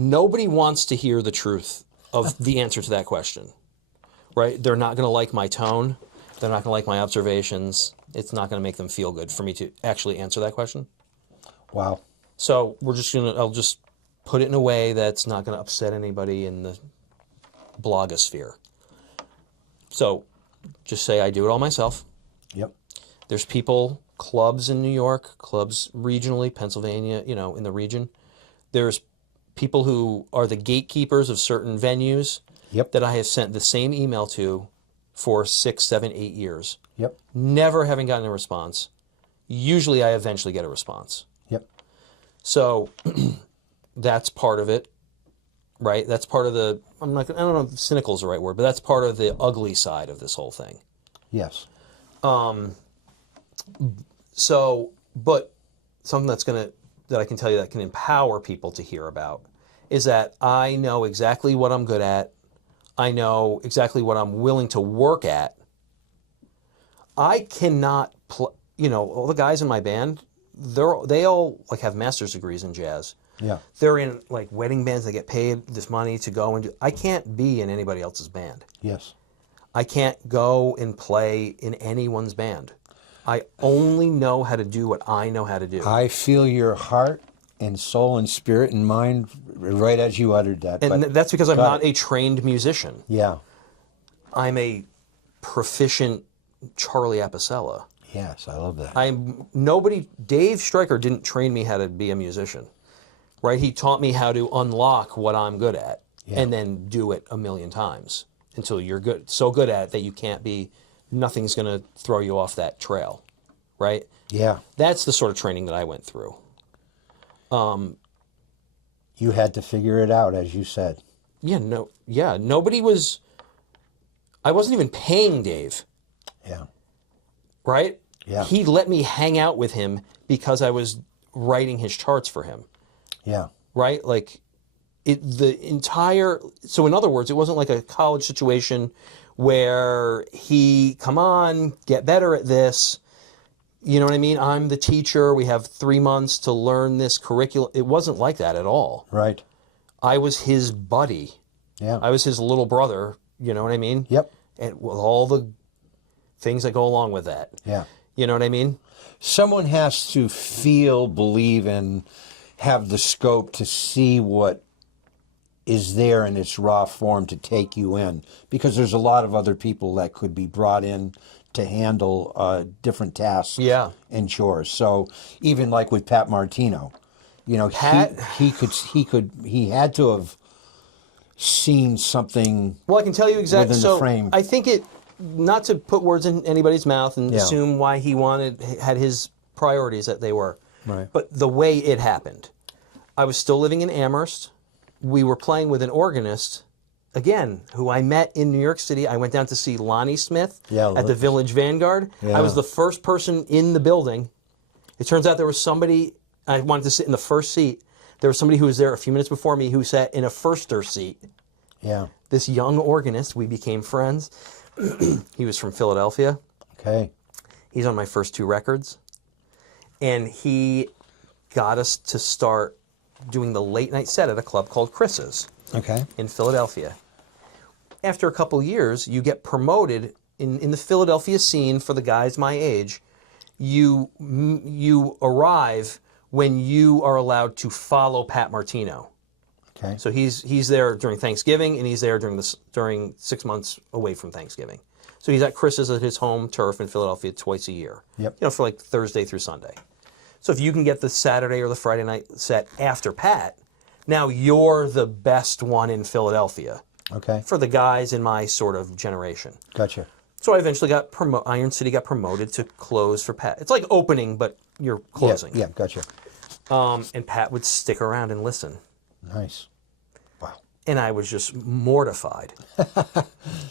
Nobody wants to hear the truth of the answer to that question, right? They're not going to like my tone. They're not going to like my observations. It's not going to make them feel good for me to actually answer that question. Wow. So I'll just put it in a way that's not going to upset anybody in the blogosphere. So just say I do it all myself. Yep. There's people, clubs in New York, clubs regionally, Pennsylvania, in the region. There's people who are the gatekeepers of certain venues that I have sent the same email to for 6, 7, 8 years. Yep. Never having gotten a response. Usually I eventually get a response. Yep. So that's part of it, right? That's part of the, I don't know if cynical is the right word, but that's part of the ugly side of this whole thing. Yes. So, but something that I can tell you that can empower people to hear about is that I know exactly what I'm good at. I know exactly what I'm willing to work at. I cannot all the guys in my band, they all like have master's degrees in jazz. Yeah. They're in like wedding bands. They get paid this money to go and do. I can't be in anybody else's band. Yes. I can't go and play in anyone's band. I only know how to do what I know how to do. I feel your heart and soul and spirit and mind right as you uttered that. And that's because I'm not a trained musician. Yeah. I'm a proficient Charlie Apicella. Yes, I love that. Dave Stryker didn't train me how to be a musician, right? He taught me how to unlock what I'm good at and then do it a million times until you're so good at it that nothing's going to throw you off that trail, right? Yeah. That's the sort of training that I went through. You had to figure it out, as you said. Nobody was, I wasn't even paying Dave. Yeah. Right? Yeah. He let me hang out with him because I was writing his charts for him. Yeah. Right? Like, so in other words, it wasn't like a college situation where come on, get better at this. You know what I mean? I'm the teacher. We have 3 months to learn this curriculum. It wasn't like that at all. Right. I was his buddy. Yeah. I was his little brother. You know what I mean? Yep. And with all the things that go along with that. Yeah. You know what I mean? Someone has to feel, believe, and have the scope to see what is there in its raw form to take you in. Because there's a lot of other people that could be brought in to handle different tasks and chores. So even like with Pat Martino, he had to have seen something. Well, I can tell you exactly. Within the frame. I think not to put words in anybody's mouth and assume why he had his priorities that they were. Right. But the way it happened, I was still living in Amherst. We were playing with an organist, again, who I met in New York City. I went down to see Lonnie Smith at the Village Vanguard. Yeah. I was the first person in the building. It turns out there was somebody, I wanted to sit in the first seat. There was somebody who was there a few minutes before me who sat in a firster seat. Yeah. This young organist, we became friends. He was from Philadelphia. Okay. He's on my first 2 records. And he got us to start doing the late night set at a club called Chris's in Philadelphia. After a couple years, you get promoted in the Philadelphia scene for the guys my age. You arrive when you are allowed to follow Pat Martino. Okay. So he's there during Thanksgiving, and he's there during 6 months away from Thanksgiving. So he's at Chris's at his home turf in Philadelphia twice a year. Yep. For like Thursday through Sunday. So if you can get the Saturday or the Friday night set after Pat, now you're the best one in Philadelphia. Okay. For the guys in my sort of generation. Gotcha. So I eventually Iron City got promoted to close for Pat. It's like opening, but you're closing. Yeah, gotcha. And Pat would stick around and listen. Nice. Wow. And I was just mortified.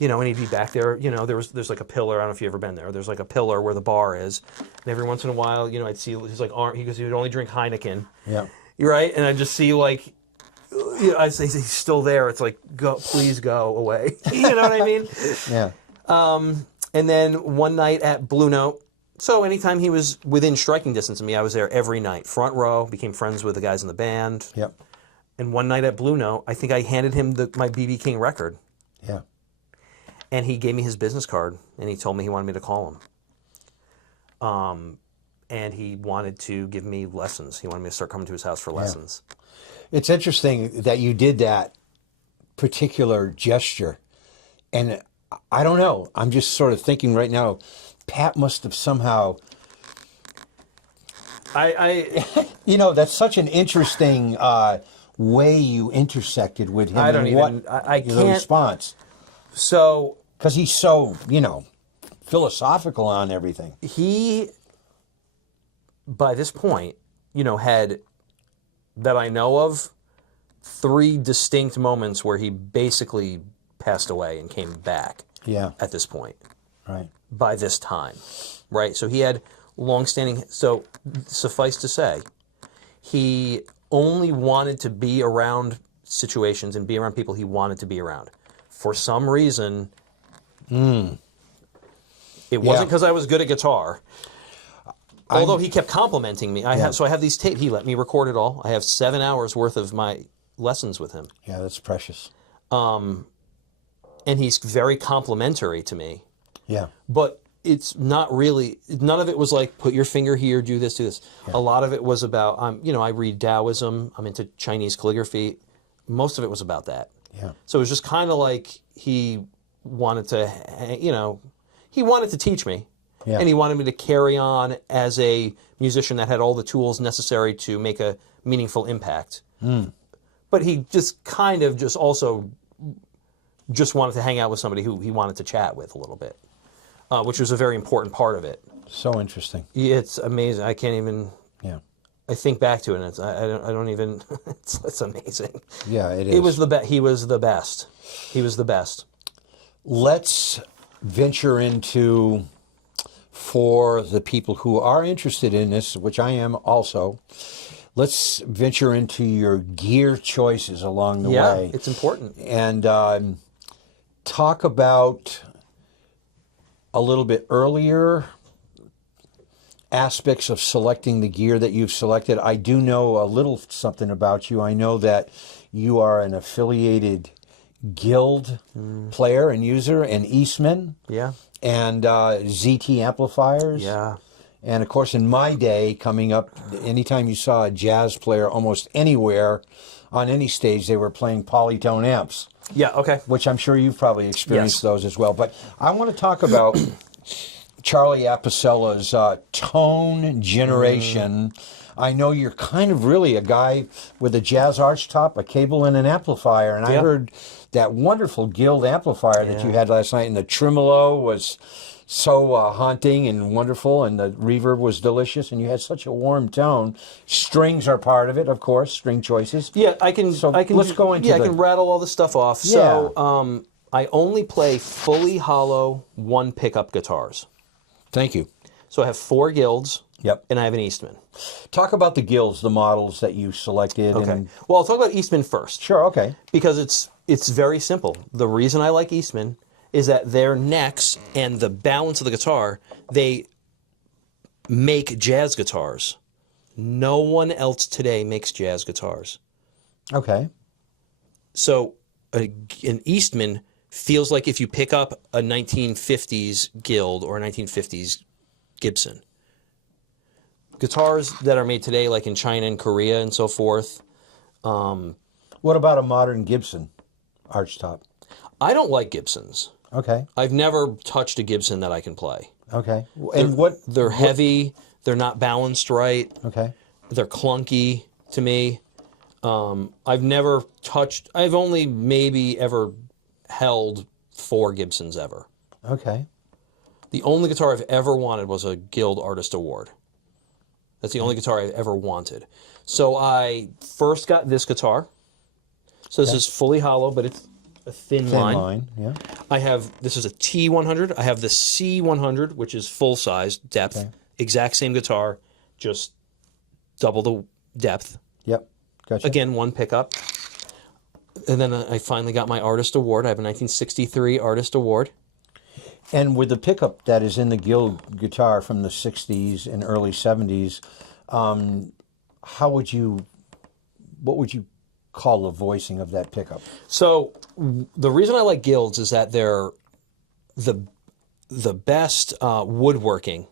And he'd be back there. There's like a pillar. I don't know if you've ever been there. There's like a pillar where the bar is. And every once in a while, I'd see his like arm. He would only drink Heineken. Yeah. You're right. And I'd just see like, I say he's still there. It's like, please go away. You know what I mean? Yeah. And then one night at Blue Note. So anytime he was within striking distance of me, I was there every night. Front row, became friends with the guys in the band. Yep. And one night at Blue Note, I think I handed him my BB King record. Yeah. And he gave me his business card, and he told me he wanted me to call him. And he wanted to give me lessons. He wanted me to start coming to his house for lessons. It's interesting that you did that particular gesture. And I don't know. I'm just sort of thinking right now, Pat must have somehow... that's such an interesting way you intersected with him. I don't even... I the can't... response. So... Because he's so, philosophical on everything. He, by this point, had, that I know of, 3 distinct moments where he basically passed away and came back. Yeah. At this point. Right. By this time. Right? So he had long-standing... So, suffice to say, he only wanted to be around situations and be around people he wanted to be around. For some reason... It wasn't because I was good at guitar. Although he kept complimenting me. I have these tapes. He let me record it all. I have 7 hours worth of my lessons with him. Yeah, that's precious. And he's very complimentary to me. Yeah. But it's not really, none of it was like, put your finger here, do this, do this. Yeah. A lot of it was about, I read Taoism. I'm into Chinese calligraphy. Most of it was about that. Yeah. So it was just kind of like he wanted to, he wanted to teach me. Yeah. And he wanted me to carry on as a musician that had all the tools necessary to make a meaningful impact. But he just kind of just also just wanted to hang out with somebody who he wanted to chat with a little bit, which was a very important part of it. So interesting. It's amazing. I can't even... Yeah. I think back to it, and I don't even... it's amazing. Yeah, it is. He was the best. He was the best. Let's venture into, for the people who are interested in this, which I am also, let's venture into your gear choices along the way. Yeah, it's important. And talk about a little bit earlier aspects of selecting the gear that you've selected. I do know a little something about you. I know that you are an affiliated Guild player and user, and Eastman. Yeah. And ZT amplifiers. Yeah. And of course, in my day, coming up, anytime you saw a jazz player almost anywhere on any stage, they were playing polytone amps. Yeah, okay. Which I'm sure you've probably experienced those as well. But I want to talk about Charlie Apicella's tone generation. I know you're kind of really a guy with a jazz arch top, a cable, and an amplifier. And I heard that wonderful Guild amplifier that you had last night, and the tremolo was so haunting and wonderful, and the reverb was delicious, and you had such a warm tone. Strings are part of it, of course, string choices. Yeah, I can. Let's go into I can rattle all this stuff off. Yeah. So I only play fully hollow 1 pickup guitars. Thank you. So I have 4 Guilds. Yep. And I have an Eastman. Talk about the Guilds, the models that you selected. Okay. Well, I'll talk about Eastman first. Sure, okay. Because it's very simple. The reason I like Eastman is that their necks and the balance of the guitar, they make jazz guitars. No one else today makes jazz guitars. Okay. So an Eastman feels like if you pick up a 1950s Guild or a 1950s Gibson. Guitars that are made today, like in China and Korea and so forth. What about a modern Gibson archtop? I don't like Gibsons. Okay. I've never touched a Gibson that I can play. Okay. And they're heavy. They're not balanced right. Okay. They're clunky to me. I've never touched. I've only maybe ever held 4 Gibsons ever. Okay. The only guitar I've ever wanted was a Guild Artist Award. That's the only guitar I've ever wanted. So I first got this guitar. So this is fully hollow, but it's a thin line. Yeah. This is a T100. I have the C100, which is full size depth. Okay. Exact same guitar, just double the depth. Yep. Gotcha. Again, 1 pickup. And then I finally got my Artist Award. I have a 1963 Artist Award. And with the pickup that is in the Guild guitar from the 60s and early 70s, what would you call the voicing of that pickup? So the reason I like Guilds is that they're the best woodworking.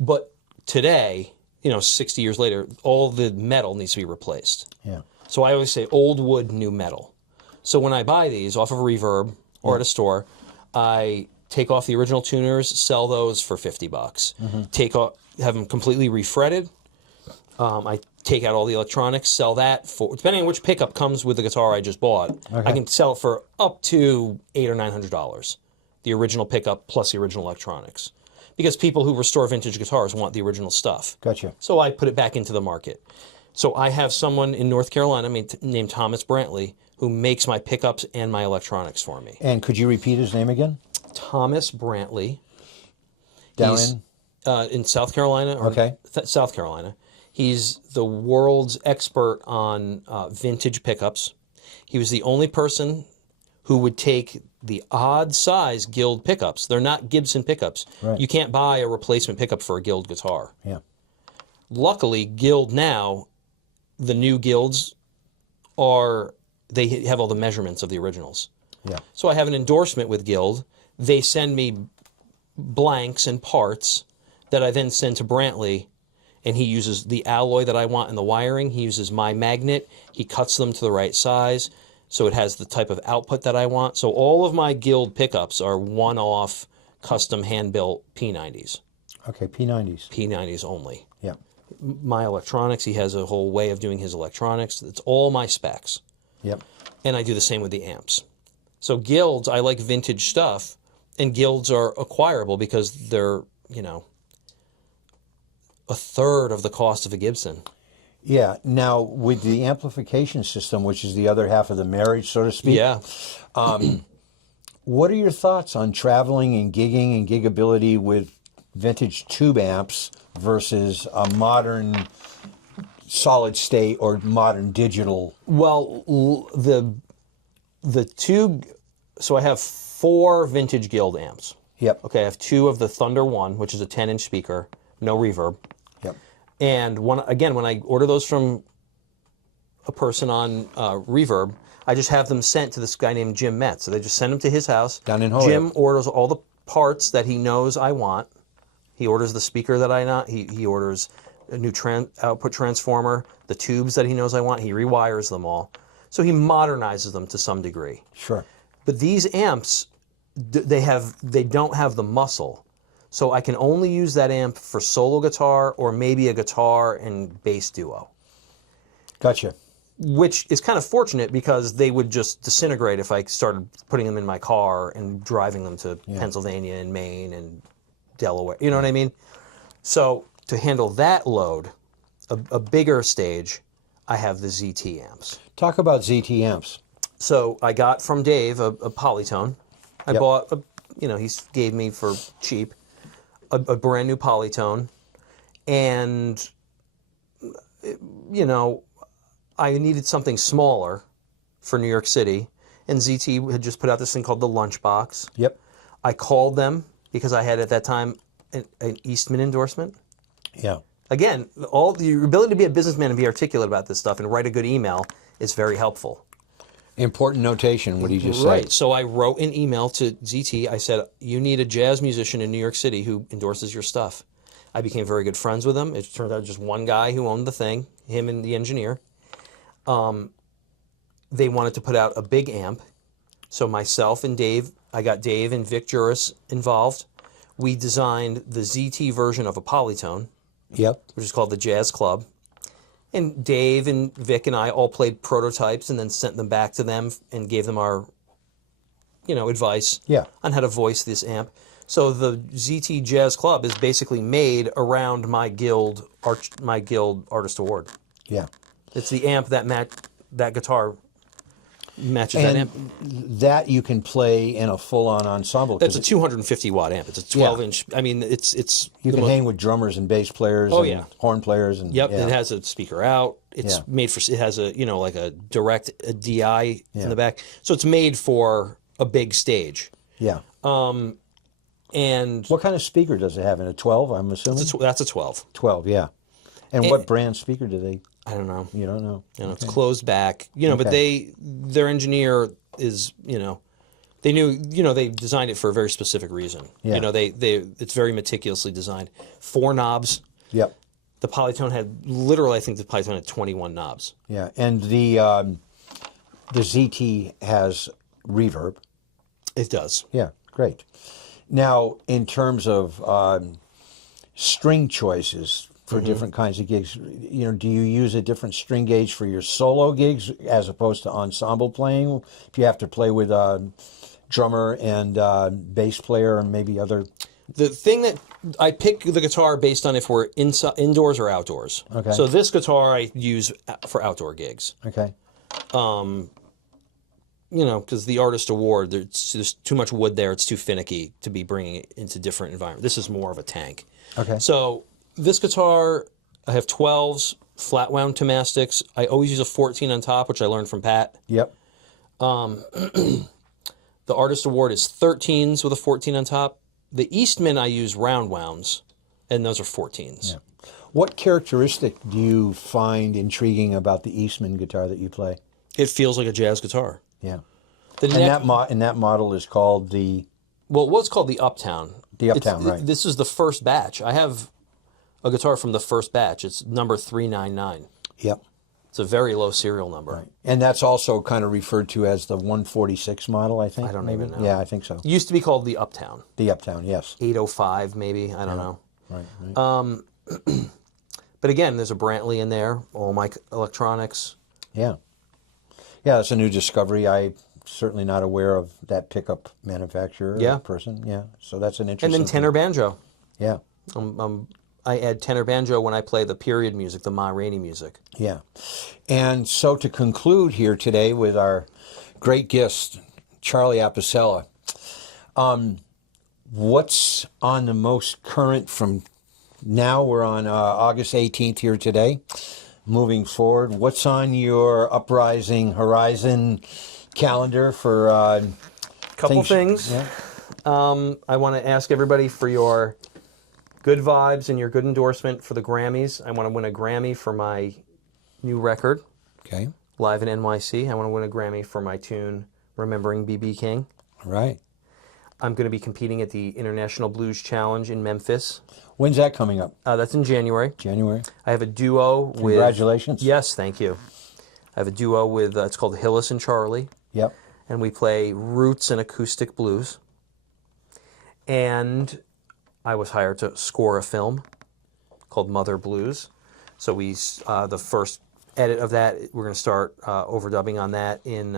But today, 60 years later, all the metal needs to be replaced. Yeah. So I always say old wood, new metal. So when I buy these off of Reverb or at a store, I take off the original tuners, sell those for $50. Have them completely refretted. I take out all the electronics, sell that for, depending on which pickup comes with the guitar I just bought, I can sell it for up to $800 or $900. The original pickup plus the original electronics. Because people who restore vintage guitars want the original stuff. Gotcha. So I put it back into the market. So I have someone in North Carolina named Thomas Brantley who makes my pickups and my electronics for me. And could you repeat his name again? Thomas Brantley. He's in South Carolina. South Carolina. He's the world's expert on vintage pickups. He was the only person who would take the odd size Guild pickups. They're not Gibson pickups. Right. You can't buy a replacement pickup for a Guild guitar. Yeah. Luckily, Guild now, the new Guilds they have all the measurements of the originals. Yeah. So I have an endorsement with Guild. They send me blanks and parts that I then send to Brantley, and he uses the alloy that I want in the wiring. He uses my magnet. He cuts them to the right size, so it has the type of output that I want. So all of my Guild pickups are one-off, custom, hand-built P90s. Okay, P90s. P90s only. Yeah. My electronics, he has a whole way of doing his electronics. It's all my specs. Yep. And I do the same with the amps. So Guilds, I like vintage stuff, and Guilds are acquirable because they're, a third of the cost of a Gibson. Yeah. Now, with the amplification system, which is the other half of the marriage, so to speak. Yeah. What are your thoughts on traveling and gigging and gigability with vintage tube amps versus a modern solid state or modern digital? Well, the tube, so I have 4 vintage Guild amps. Yep. Okay, I have 2 of the Thunder 1, which is a 10-inch speaker, no reverb. Yep. And when I order those from a person on Reverb, I just have them sent to this guy named Jim Metz. So they just send them to his house. Down in Holyoke. Jim orders all the parts that he knows I want. He orders the speaker that I want. He orders a new output transformer, the tubes that he knows I want. He rewires them all. So he modernizes them to some degree. Sure. But these amps, they don't have the muscle. So I can only use that amp for solo guitar or maybe a guitar and bass duo. Gotcha. Which is kind of fortunate because they would just disintegrate if I started putting them in my car and driving them to Pennsylvania and Maine and Delaware. You know what I mean? So to handle that load, a bigger stage, I have the ZT amps. Talk about ZT amps. So I got from Dave a Polytone. I bought, he gave me for cheap a brand new Polytone. And, I needed something smaller for New York City. And ZT had just put out this thing called the Lunchbox. Yep. I called them because I had at that time an Eastman endorsement. Yeah. Again, your ability to be a businessman and be articulate about this stuff and write a good email is very helpful. Important notation, what he just Right. said. So I wrote an email to ZT. I said, you need a jazz musician in New York City who endorses your stuff. I became very good friends with him. It turned out just one guy who owned the thing, him and the engineer. They wanted to put out a big amp. So myself and Dave, I got Dave and Vic Juris involved. We designed the ZT version of a Polytone, Yep. which is called the Jazz Club. And Dave and Vic and I all played prototypes and then sent them back to them and gave them our, advice on how to voice this amp. So the ZT Jazz Club is basically made around my Guild Artist Award. Yeah. It's the amp that guitar matches that amp. That you can play in a full-on ensemble. That's a 250 watt amp. It's a 12-inch. I mean, it's. You can hang with drummers and bass players. And horn players and. Yep. It has a speaker out. It's made for. It has a like a direct DI in the back. So it's made for a big stage. Yeah. And what kind of speaker does it have? In a 12, I'm assuming. that's a 12. 12, yeah. And what brand speaker do they? I don't know. You don't know. You know, it's closed back. You know, but their engineer is, you know, they knew, you know, they designed it for a very specific reason. Yeah. You know, it's very meticulously designed. 4 knobs. Yep. The Polytone had literally, I think the Polytone had 21 knobs. Yeah, and the ZT has reverb. It does. Yeah, great. Now, in terms of string choices for different kinds of gigs, you know, do you use a different string gauge for your solo gigs as opposed to ensemble playing? If you have to play with a drummer and bass player and maybe other... The thing that I pick the guitar based on if we're indoors or outdoors. Okay. So this guitar I use for outdoor gigs. Okay. You know, because the Artist Award, there's too much wood there. It's too finicky to be bringing it into different environments. This is more of a tank. Okay. So this guitar, I have 12s, flat wound Tomastics. I always use a 14 on top, which I learned from Pat. Yep. The Artist Award is 13s with a 14 on top. The Eastman, I use round wounds, and those are 14s. Yeah. What characteristic do you find intriguing about the Eastman guitar that you play? It feels like a jazz guitar. Yeah. The And that model is called the... Well, what's called the Uptown. The Uptown, right. This is the first batch. I have a guitar from the first batch. It's number 399. Yep. It's a very low serial number. Right. And that's also kind of referred to as the 146 model, I think. I don't maybe? even know. Yeah, I think so. It used to be called the Uptown. The Uptown, yes. 805 maybe. I don't know. Right. But again, there's a Brantley in there. All my electronics. Yeah. Yeah, it's a new discovery. I'm certainly not aware of that pickup manufacturer Yeah. person. Yeah. So that's an And interesting then tenor banjo. Yeah. I add tenor banjo when I play the period music, the Ma Rainey music. Yeah. And so to conclude here today with our great guest, Charlie Apicella, what's on the most current from now? We're on August 18th here today. Moving forward, what's on your Uprising Horizon calendar for Couple things. Yeah. I want to ask everybody for your good vibes and your good endorsement for the Grammys. I want to win a Grammy for my new record, Okay. Live in NYC. I want to win a Grammy for my tune, Remembering B.B. King. All right. I'm going to be competing at the International Blues Challenge in Memphis. When's that coming up? That's in January. January. I have a duo with... Congratulations. Yes, thank you. I have a duo with, it's called Hillis and Charlie. Yep. And we play roots and acoustic blues. And I was hired to score a film called Mother Blues. So the first edit of that, we're going to start overdubbing on that in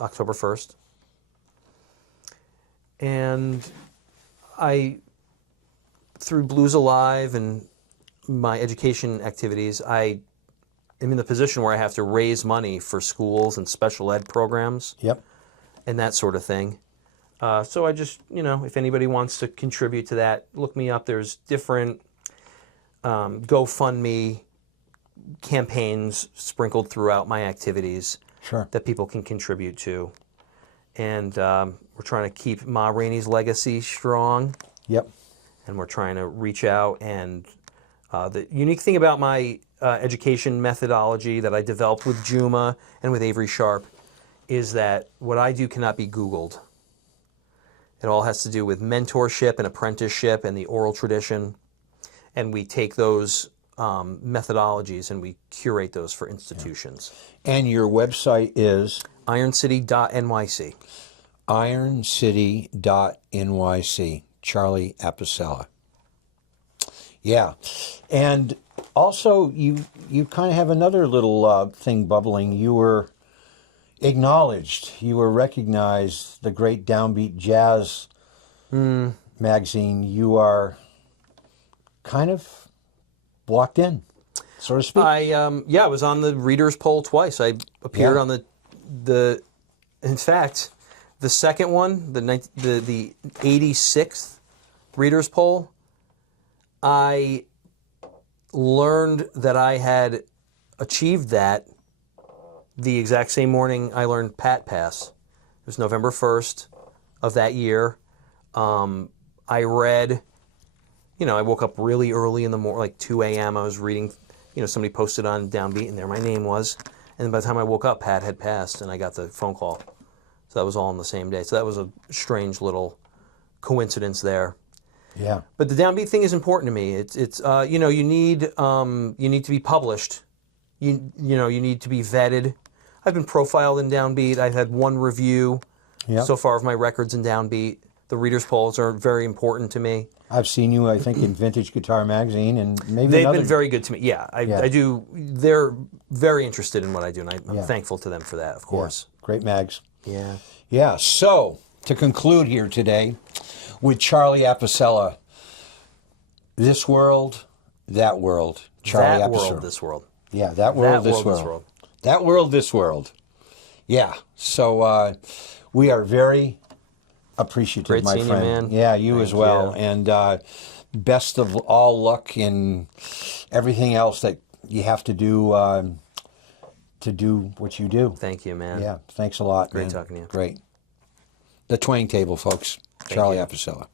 October 1st. And through Blues Alive and my education activities, I am in the position where I have to raise money for schools and special ed programs. Yep. And that sort of thing. So I just, if anybody wants to contribute to that, look me up. There's different GoFundMe campaigns sprinkled throughout my activities that people can contribute to. And we're trying to keep Ma Rainey's legacy strong. Yep. And we're trying to reach out. And the unique thing about my education methodology that I developed with Juma and with Avery Sharp is that what I do cannot be Googled. It all has to do with mentorship and apprenticeship and the oral tradition. And we take those methodologies and we curate those for institutions. Yeah. And your website is? IronCity.nyc. IronCity.nyc. Charlie Apicella. Yeah. And also, you kind of have another little thing bubbling. You were acknowledged. You were recognized, the great Downbeat Jazz magazine. You are kind of walked in, so to speak. I was on the readers poll twice. I appeared on the in fact, the second one, the 86th readers poll, I learned that I had achieved that the exact same morning I learned Pat Pass. It was November 1st of that year. I read, I woke up really early in the morning, like 2 a.m. I was reading, somebody posted on Downbeat, and there my name was. And then by the time I woke up, Pat had passed, and I got the phone call. So that was all on the same day. So that was a strange little coincidence there. Yeah. But the Downbeat thing is important to me. It's you need to be published. You need to be vetted. I've been profiled in Downbeat. I've had one review so far of my records in Downbeat. The readers' polls are very important to me. I've seen you, I think, in Vintage Guitar Magazine, and maybe They've been very good to me. Yeah, I Yeah. do. They're very interested in what I do, and I'm Yeah. thankful to them for that, of course. Great mags. Yeah. Yeah, so to conclude here today with Charlie Apicella, this world, that world. Charlie That Apicella. world, this world. Yeah, that world, this world. this world. That world, this world. Yeah, so we are very appreciative, Great my seeing you, friend. man. Yeah, you Thank as well. you. And best of all luck in everything else that you have to do what you do. Thank you, man. Yeah, thanks a lot. Great man. talking to you. Great. The Twang Table, folks. Charlie Apicella.